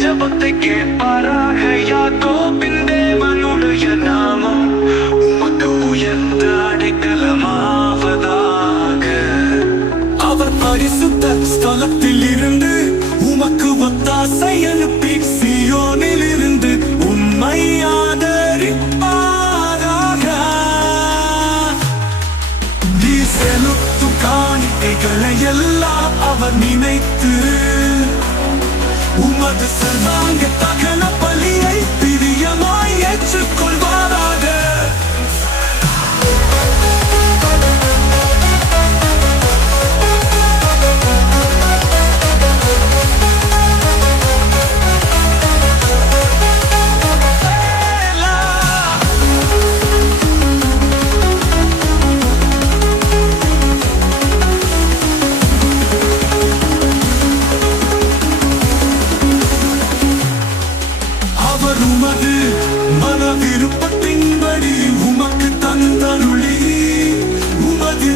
ஜபத்தை கேட்பாராக யாக்கோபின் தேவனுடைய நாமம் உமக்கு உயர்ந்த அடைக்கலமாவதாக. அவர் பரிசுத்த ஸ்தலத்தில் இருந்து உமக்கு ஒத்தாசை அனுப்பி சீயோனில் இருந்து உம்மை ஆதரிப்பாராக. நீ செலுத்தும் காணிக்கைகளை எல்லாம் அவர் நினைத்து உமது சர்வாங்க தகன பலியை பிரியமாய் ஏற்றுக்கொள்வாராக. உமது மன விருப்பத்தின்படி உமக்கு தந்தருளி உமது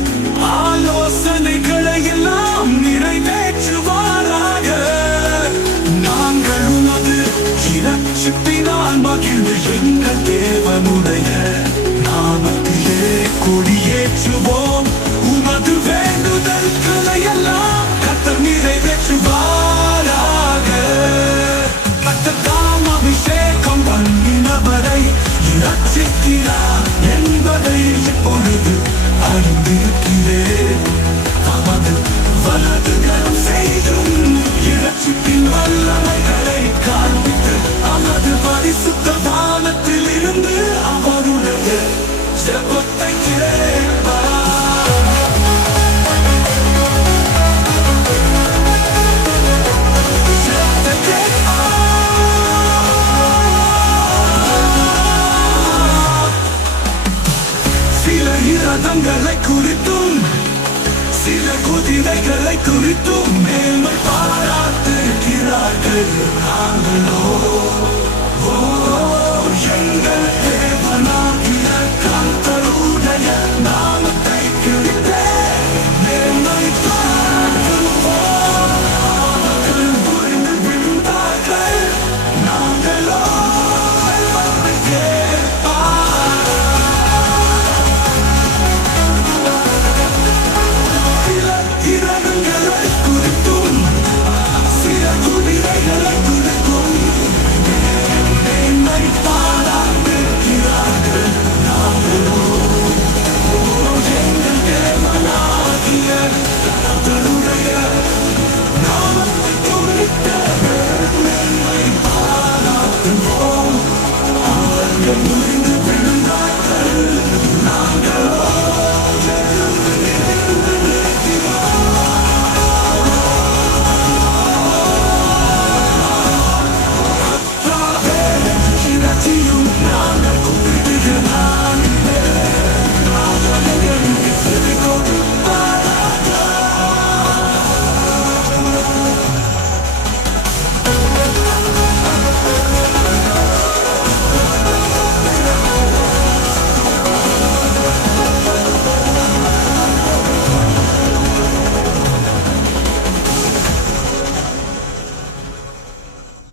ஆலோசனைகளை எல்லாம் நிறைவேற்றுவாராக. நாங்கள் உமது இரட்சிப்பினால் மகிழ்ந்து எங்கள் தேவனுடைய நாமத்திலே கொடியேற்றுவோம். உமது வேண்டுதல்களை எல்லாம் கர்த்தர் நிறைவேற்றுவாராக. கர்த்தர் அபிஷேகம் பண்ணினவரை இரட்சிக்கிறார் என்பதை இப்பொழுது அறிந்திருக்கிறேன். தமது வலது கரம் செய்தும் இரட்சிப்பின் வல்லமைகளை காண்பித்து அவரது பரிசுத்த வானத்தில் இருந்து அவருடைய ஜெபத்தை கேட்பார். இரதங்களை குறித்தும் சில குதிரைகளை குறித்தும் மேன்மை பாராட்டுகிறார்கள். நாங்களோ